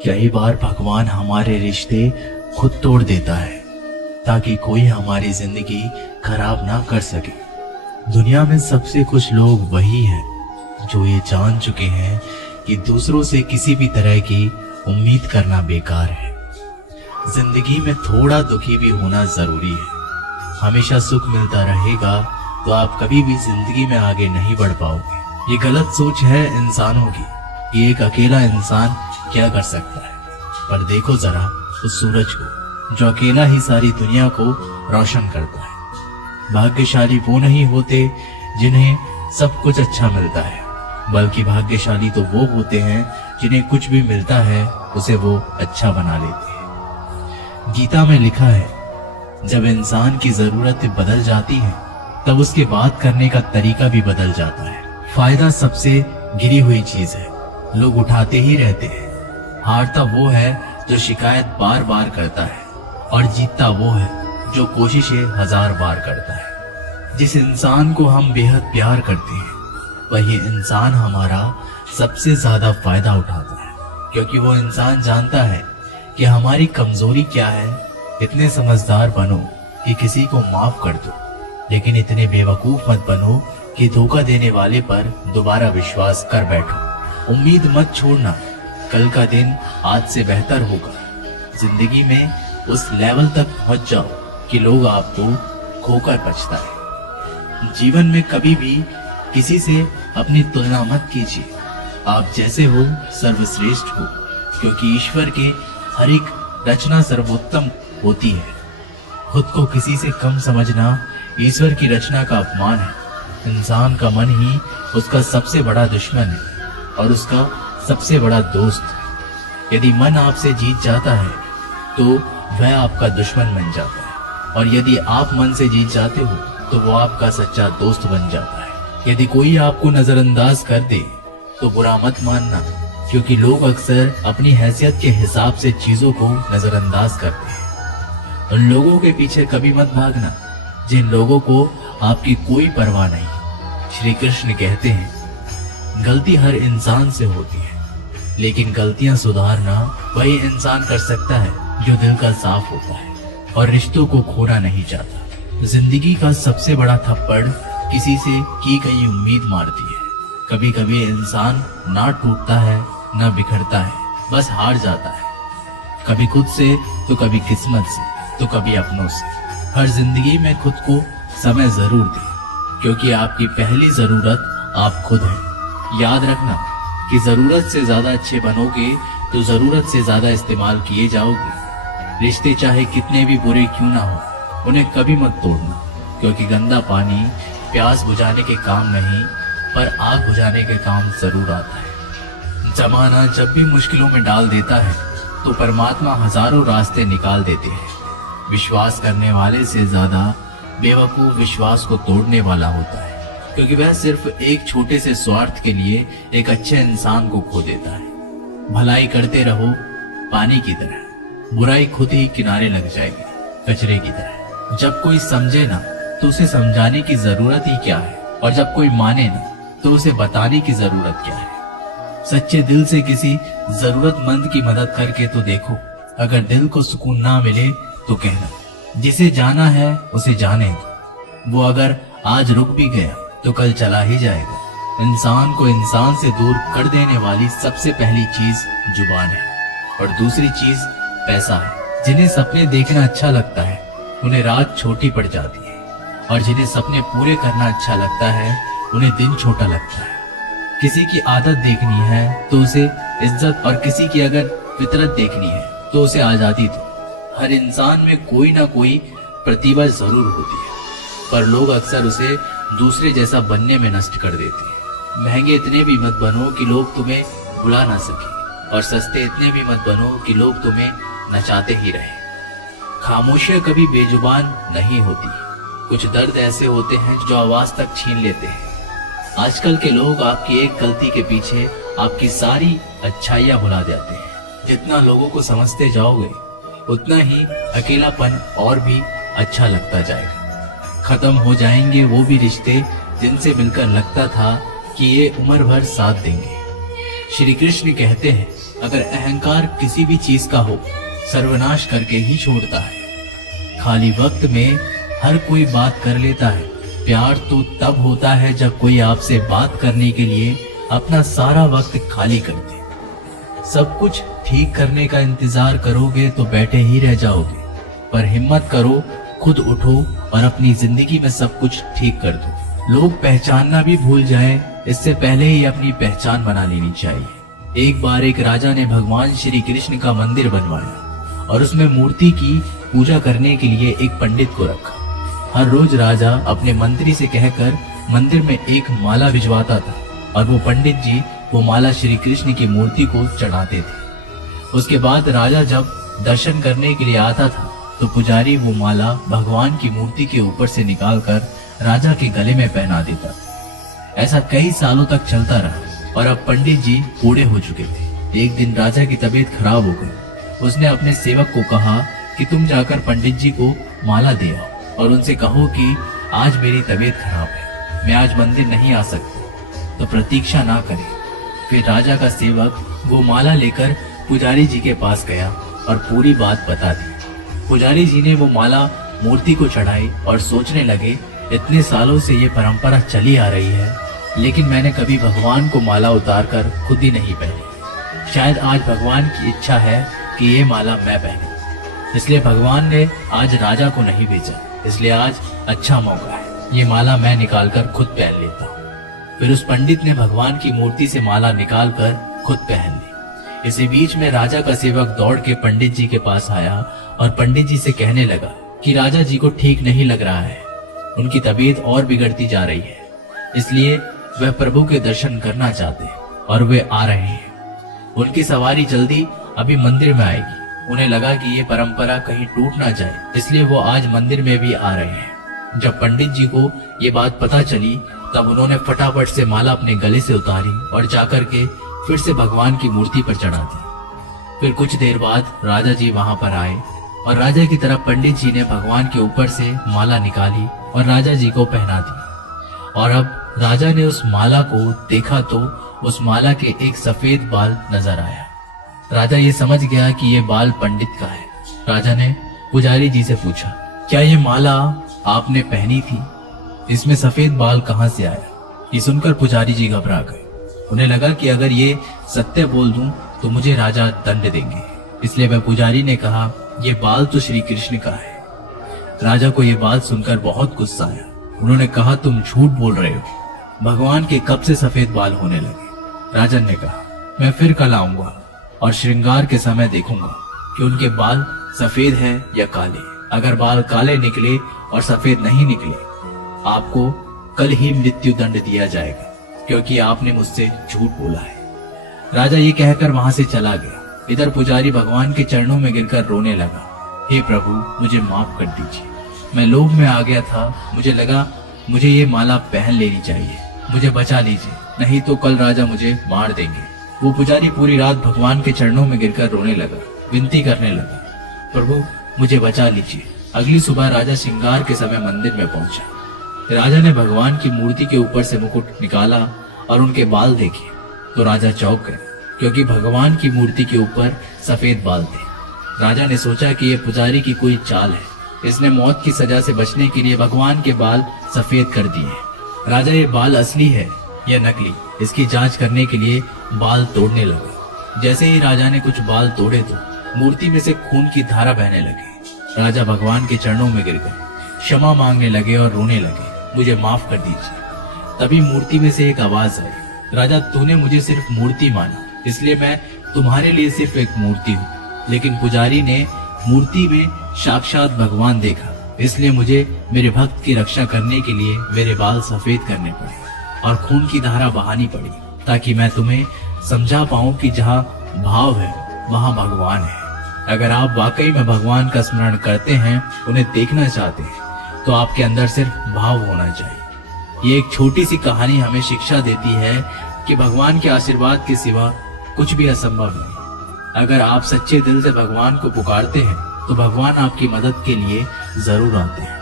कई बार भगवान हमारे रिश्ते खुद तोड़ देता है ताकि कोई हमारी जिंदगी खराब ना कर सके। दुनिया में सबसे खुश लोग वही हैं जो ये जान चुके हैं कि दूसरों से किसी भी तरह की उम्मीद करना बेकार है। जिंदगी में थोड़ा दुखी भी होना जरूरी है। हमेशा सुख मिलता रहेगा तो आप कभी भी जिंदगी में आगे नहीं बढ़ पाओगे। ये गलत सोच है इंसानों की कि एक अकेला इंसान क्या कर सकता है। पर देखो जरा उस सूरज को जो अकेला ही सारी दुनिया को रोशन करता है। भाग्यशाली वो नहीं होते जिन्हें सब कुछ अच्छा मिलता है, बल्कि भाग्यशाली तो वो होते हैं जिन्हें कुछ भी मिलता है उसे वो अच्छा बना लेते हैं। गीता में लिखा है, जब इंसान की जरूरतें बदल जाती हैं तब उसके बात करने का तरीका भी बदल जाता है। फायदा सबसे गिरी हुई चीज है, लोग उठाते ही रहते हैं। हारता वो है जो शिकायत बार बार करता है और जीतता वो है जो कोशिशें 1000 बार करता है। जिस इंसान को हम बेहद प्यार करते हैं वही इंसान हमारा सबसे ज्यादा फायदा उठाता है, क्योंकि वो इंसान जानता है कि हमारी कमजोरी क्या है। इतने समझदार बनो कि किसी को माफ कर दो, लेकिन इतने बेवकूफ मत बनो कि धोखा देने वाले पर दोबारा विश्वास कर बैठो। उम्मीद मत छोड़ना, कल का दिन आज से बेहतर होगा। जिंदगी में उस लेवल तक पहुंच जाओ कि लोग आपको खोकर पछताए। जीवन में कभी भी किसी से अपनी तुलना मत कीजिए। आप जैसे हो सर्वश्रेष्ठ हो, क्योंकि ईश्वर के हर एक रचना सर्वोत्तम होती है। खुद को किसी से कम समझना ईश्वर की रचना का अपमान है। इंसान का मन ही उसका सबसे बड़ा दुश्मन है और उसका सबसे बड़ा दोस्त। यदि मन आपसे जीत जाता है तो वह आपका दुश्मन बन जाता है, और यदि आप मन से जीत जाते हो तो वो आपका सच्चा दोस्त बन जाता है। यदि कोई आपको नजरअंदाज कर दे तो बुरा मत मानना, क्योंकि लोग अक्सर अपनी हैसियत के हिसाब से चीजों को नजरअंदाज करते हैं। उन लोगों के पीछे कभी मत भागना जिन लोगों को आपकी कोई परवाह नहीं। श्री कृष्ण कहते हैं, गलती हर इंसान से होती है, लेकिन गलतियां सुधारना वही इंसान कर सकता है जो दिल का साफ होता है और रिश्तों को खोना नहीं चाहता। जिंदगी का सबसे बड़ा थप्पड़ किसी से की गई उम्मीद मारती है। कभी कभी इंसान ना टूटता है ना बिखरता है, बस हार जाता है, कभी खुद से तो कभी किस्मत से तो कभी अपनों से। हर जिंदगी में खुद को समय जरूर दें, क्योंकि आपकी पहली जरूरत आप खुद हैं। याद रखना कि जरूरत से ज्यादा अच्छे बनोगे तो जरूरत से ज्यादा इस्तेमाल किए जाओगे। रिश्ते चाहे कितने भी बुरे क्यों ना हो, उन्हें कभी मत तोड़ना, क्योंकि गंदा पानी प्यास बुझाने के काम नहीं पर आग बुझाने के काम जरूर आता है। जमाना जब भी मुश्किलों में डाल देता है तो परमात्मा हजारों रास्ते निकाल देते हैं। विश्वास करने वाले से ज्यादा बेवकूफ विश्वास को तोड़ने वाला होता है, क्योंकि वह सिर्फ एक छोटे से स्वार्थ के लिए एक अच्छे इंसान को खो देता है। भलाई करते रहो पानी की तरह, बुराई खुद ही किनारे लग जाएगी कचरे की तरह। जब कोई समझे ना तो उसे समझाने की जरूरत ही क्या है, और जब कोई माने ना तो उसे बताने की जरूरत क्या है। सच्चे दिल से किसी जरूरतमंद की मदद करके तो देखो। अगर दिल को सुकून ना मिले तो कहना, जिसे जाना है उसे जाने दो। वो अगर आज रुक भी गया तो कल चला ही जाएगा। इंसान को इंसान से दूर कर देने वाली सबसे पहली चीज जुबान है, और दूसरी चीज पैसा है। जिन्हें सपने देखना अच्छा लगता है उन्हें रात छोटी पड़ जाती है, और जिन्हें सपने पूरे करना अच्छा लगता है उन्हें दिन छोटा लगता है। किसी की आदत देखनी है तो उसे इज्जत, और किसी की अगर फितरत देखनी है तो उसे आजादी दो। हर इंसान में कोई ना कोई प्रतिभा जरूर होती है, पर लोग अक्सर उसे दूसरे जैसा बनने में नष्ट कर देते हैं। महंगे इतने भी मत बनो कि लोग तुम्हें बुला ना सके, और सस्ते इतने भी मत बनो कि लोग तुम्हें नचाते ही रहे। खामोशियां कभी बेजुबान नहीं होती। कुछ दर्द ऐसे होते हैं जो आवाज तक छीन लेते हैं। आजकल के लोग आपकी एक गलती के पीछे आपकी सारी अच्छाइयां भुला जाते हैं। जितना लोगों को समझते जाओगे उतना ही अकेलापन और भी अच्छा लगता जाएगा। खत्म हो जाएंगे वो भी रिश्ते जिनसे मिलकर लगता था कि ये उम्र भर साथ देंगे। श्री कृष्ण कहते हैं, अगर अहंकार किसी भी चीज का हो, सर्वनाश करके ही छोड़ता है। खाली वक्त में हर कोई बात कर लेता है। प्यार तो तब होता है जब कोई आपसे बात करने के लिए अपना सारा वक्त खाली कर दे। सब कुछ ठीक करने का इंतजार करोगे तो बैठे ही रह जाओगे, पर हिम्मत करो, खुद उठो और अपनी जिंदगी में सब कुछ ठीक कर दो। लोग पहचानना भी भूल जाएं, इससे पहले ही अपनी पहचान बना लेनी चाहिए। एक बार एक राजा ने भगवान श्री कृष्ण का मंदिर बनवाया और उसमें मूर्ति की पूजा करने के लिए एक पंडित को रखा। हर रोज राजा अपने मंत्री से कहकर मंदिर में एक माला भिजवाता था और वो पंडित जी वो माला श्री कृष्ण की मूर्ति को चढ़ाते थे। उसके बाद राजा जब दर्शन करने के लिए आता था तो पुजारी वो माला भगवान की मूर्ति के ऊपर से निकालकर राजा के गले में पहना देता। ऐसा कई सालों तक चलता रहा और अब पंडित जी बूढ़े हो चुके थे। एक दिन राजा की तबीयत खराब हो गई। उसने अपने सेवक को कहा कि तुम जाकर पंडित जी को माला दे आओ और उनसे कहो कि आज मेरी तबीयत खराब है, मैं आज मंदिर नहीं आ सकता, तो प्रतीक्षा ना करें। फिर राजा का सेवक वो माला लेकर पुजारी जी के पास गया और पूरी बात बता दी। पुजारी जी ने वो माला मूर्ति को चढ़ाई और सोचने लगे, इतने सालों से ये परंपरा चली आ रही है, लेकिन मैंने कभी भगवान को माला उतारकर खुद ही नहीं पहनी। शायद आज भगवान की इच्छा है कि ये माला मैं पहनूं, इसलिए भगवान ने आज राजा को नहीं भेजा, इसलिए आज अच्छा मौका है, ये माला मैं निकालकर खुद पहन लेता हूँ। फिर उस पंडित ने भगवान की मूर्ति से माला निकालकर खुद पहन ली। इसी बीच में राजा का सेवक दौड़ के पंडित जी के पास आया और पंडित जी से कहने लगा कि राजा जी को ठीक नहीं लग रहा है, उनकी तबीयत और बिगड़ती जा रही है, इसलिए वह प्रभु के दर्शन करना चाहते हैं और वे आ रहे हैं। उनकी सवारी जल्दी अभी मंदिर में आएगी। उन्हें लगा कि ये परंपरा कहीं टूट ना जाए, इसलिए वो आज मंदिर में भी आ रहे हैं। जब पंडित जी को ये बात पता चली तब उन्होंने फटाफट से माला अपने गले से उतारी और जाकर के फिर से भगवान की मूर्ति पर चढ़ा दी। फिर कुछ देर बाद राजा जी वहां पर आए और राजा की तरफ पंडित जी ने भगवान के ऊपर से माला निकाली और राजा जी को पहना दी। और अब राजा ने उस माला को देखा तो उस माला के एक सफेद बाल नजर आया। राजा ये समझ गया कि ये बाल पंडित का है। राजा ने पुजारी जी से पूछा, क्या ये माला आपने पहनी थी? इसमें सफेद बाल कहाँ से आया? ये सुनकर पुजारी जी घबरा गए। उन्हें लगा कि अगर ये सत्य बोल दूं तो मुझे राजा दंड देंगे, इसलिए वह पुजारी ने कहा, ये बाल तो श्री कृष्ण का है। राजा को ये बात सुनकर बहुत गुस्सा आया। उन्होंने कहा, तुम झूठ बोल रहे हो, भगवान के कब से सफेद बाल होने लगे? राजन ने कहा, मैं फिर कल आऊंगा और श्रृंगार के समय देखूंगा कि उनके बाल सफेद है या काले। अगर बाल काले निकले और सफेद नहीं निकले, आपको कल ही मृत्यु दंड दिया जाएगा, क्योंकि आपने मुझसे झूठ बोला है। राजा ये कहकर वहां से चला गया। इधर पुजारी भगवान के चरणों में गिरकर रोने लगा, हे प्रभु, मुझे माफ कर दीजिए, मैं लोभ में आ गया था, मुझे लगा मुझे ये माला पहन लेनी चाहिए, मुझे बचा लीजिए, नहीं तो कल राजा मुझे मार देंगे। वो पुजारी पूरी रात भगवान के चरणों में गिरकर रोने लगा, विनती करने लगा, प्रभु मुझे बचा लीजिए। अगली सुबह राजा श्रृंगार के समय मंदिर में पहुंचा। राजा ने भगवान की मूर्ति के ऊपर से मुकुट निकाला और उनके बाल देखे तो राजा चौंक गए, क्योंकि भगवान की मूर्ति के ऊपर सफेद बाल थे। राजा ने सोचा कि यह पुजारी की कोई चाल है, इसने मौत की सजा से बचने के लिए भगवान के बाल सफेद कर दिए। राजा ये बाल असली है या नकली, इसकी जांच करने के लिए बाल तोड़ने लगा। जैसे ही राजा ने कुछ बाल तोड़े तो मूर्ति में से खून की धारा बहने लगी। राजा भगवान के चरणों में गिर गए, क्षमा मांगने लगे और रोने लगे, मुझे माफ कर दीजिए। तभी मूर्ति में से एक आवाज आई, राजा तूने मुझे सिर्फ मूर्ति माना, इसलिए मैं तुम्हारे लिए सिर्फ एक मूर्ति हूँ। लेकिन पुजारी ने मूर्ति में साक्षात भगवान देखा, इसलिए मुझे मेरे भक्त की रक्षा करने के लिए मेरे बाल सफेद करने पड़े और खून की धारा बहानी पड़ी, ताकि मैं तुम्हें समझा पाऊं कि जहाँ भाव है वहाँ भगवान है। अगर आप वाकई में भगवान का स्मरण करते हैं, उन्हें देखना चाहते हैं, तो आपके अंदर सिर्फ भाव होना चाहिए। ये एक छोटी सी कहानी हमें शिक्षा देती है कि भगवान के आशीर्वाद के सिवा कुछ भी असंभव नहीं। अगर आप सच्चे दिल से भगवान को पुकारते हैं तो भगवान आपकी मदद के लिए जरूर आते हैं।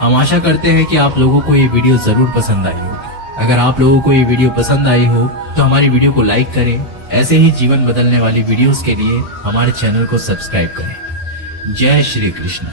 हम आशा करते हैं कि आप लोगों को ये वीडियो जरूर पसंद आई होगी। अगर आप लोगों को ये वीडियो पसंद आई हो तो हमारी वीडियो को लाइक करें, ऐसे ही जीवन बदलने वाली वीडियोस के लिए हमारे चैनल को सब्सक्राइब करें। जय श्री कृष्ण।